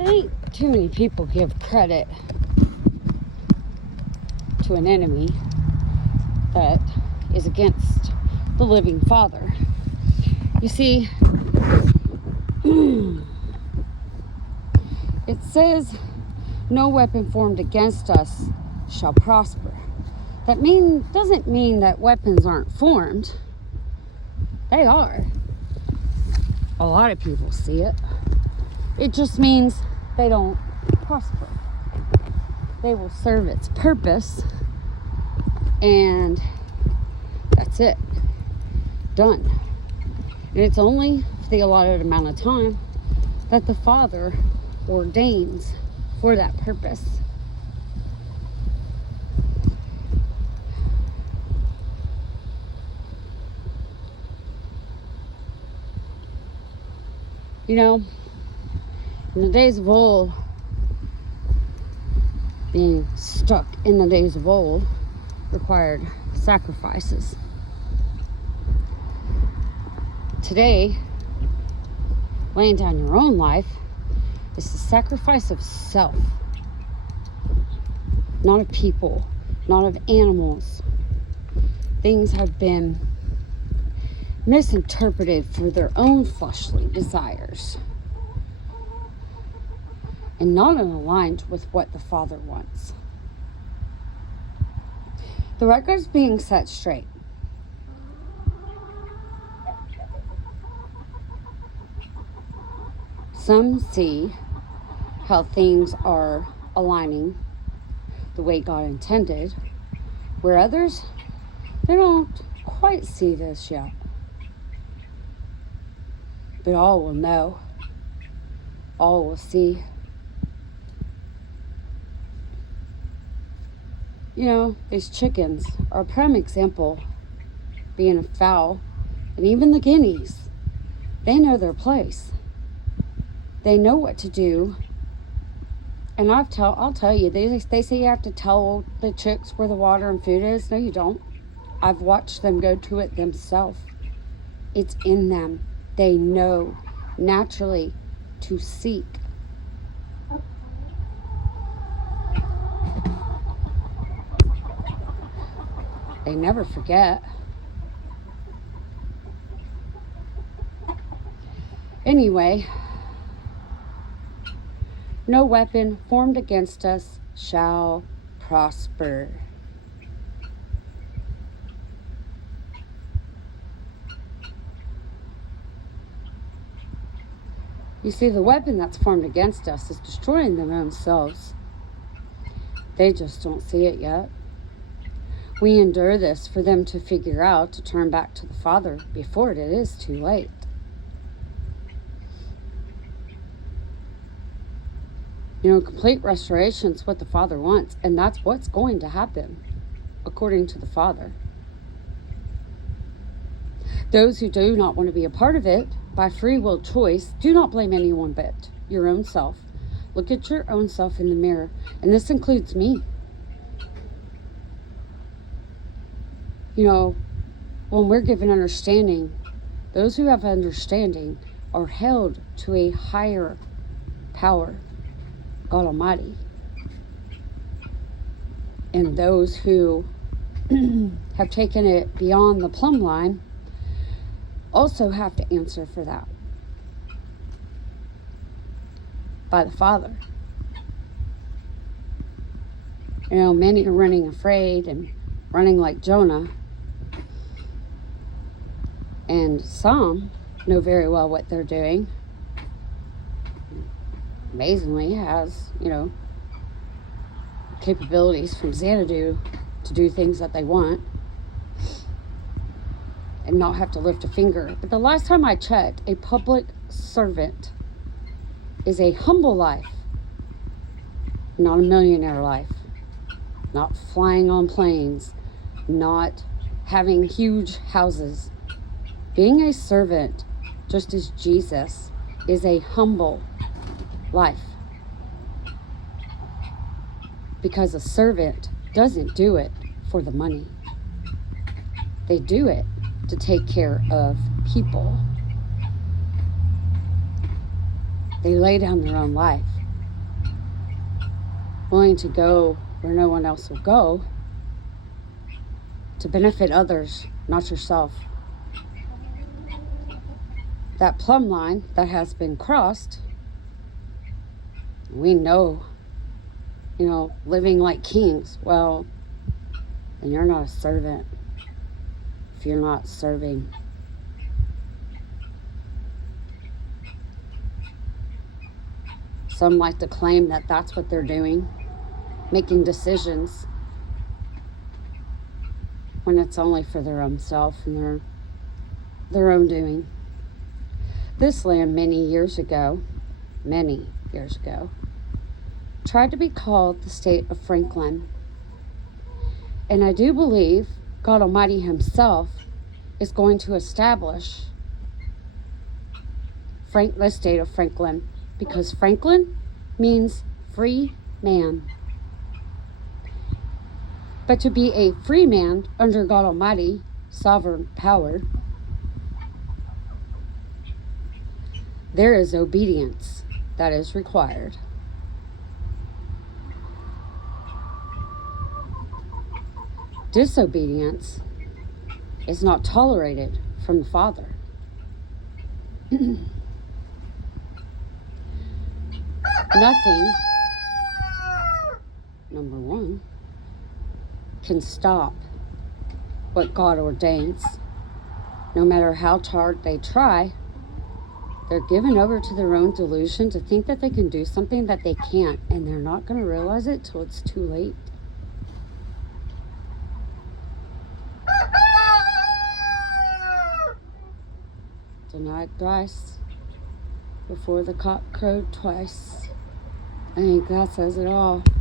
Ain't too many people give credit to an enemy that is against the living Father. You see, it says, no weapon formed against us shall prosper. That doesn't mean that weapons aren't formed. They are. A lot of people see it. It just means they don't prosper. They will serve its purpose, and that's it. Done. And it's only for the allotted amount of time that the Father ordains for that purpose. You know, in the days of old, being stuck in the days of old required sacrifices. Today, laying down your own life is the sacrifice of self, not of people, not of animals. Things have been misinterpreted for their own fleshly desires and not aligned with what the Father wants. The record's being set straight. Some see how things are aligning the way God intended, where others, they don't quite see this yet. But all will know. All will see. You know, these chickens are a prime example, being a fowl, and even the guineas, they know their place. They know what to do. And I'll tell you, they say you have to tell the chicks where the water and food is. No, you don't. I've watched them go to it themselves. It's in them. They know naturally to seek. They never forget. Anyway, no weapon formed against us shall prosper. You see, the weapon that's formed against us is destroying their own selves. They just don't see it yet. We endure this for them to figure out to turn back to the Father before it is too late. You know, complete restoration is what the Father wants, and that's what's going to happen, according to the Father. Those who do not want to be a part of it, by free will choice, do not blame anyone but your own self. Look at your own self in the mirror, and this includes me. You know, when we're given understanding, those who have understanding are held to a higher power, God Almighty. And those who have taken it beyond the plumb line also have to answer for that by the Father. You know, many are running afraid and running like Jonah, and some know very well what they're doing. Amazingly has, you know, capabilities from Xanadu to do things that they want and not have to lift a finger. But the last time I checked, a public servant is a humble life, not a millionaire life, not flying on planes, not having huge houses. Being a servant, just as Jesus, is a humble life. Because a servant doesn't do it for the money. They do it to take care of people. They lay down their own life willing to go where no one else will go to benefit others, not yourself. That plumb line that has been crossed, we know, living like kings. Well, then you're not a servant if you're not serving. Some like to claim that that's what they're doing, making decisions, when it's only for their own self and their own doing. This land many years ago, tried to be called the state of Franklin. And I do believe God Almighty himself is going to establish the state of Franklin, because Franklin means free man. But to be a free man under God Almighty, sovereign power, there is obedience that is required. Disobedience is not tolerated from the Father. Nothing, number one, can stop what God ordains. No matter how hard they try, they're given over to their own delusion to think that they can do something that they can't, and they're not going to realize it till it's too late. Denied thrice before the cock crowed twice. I think that says it all.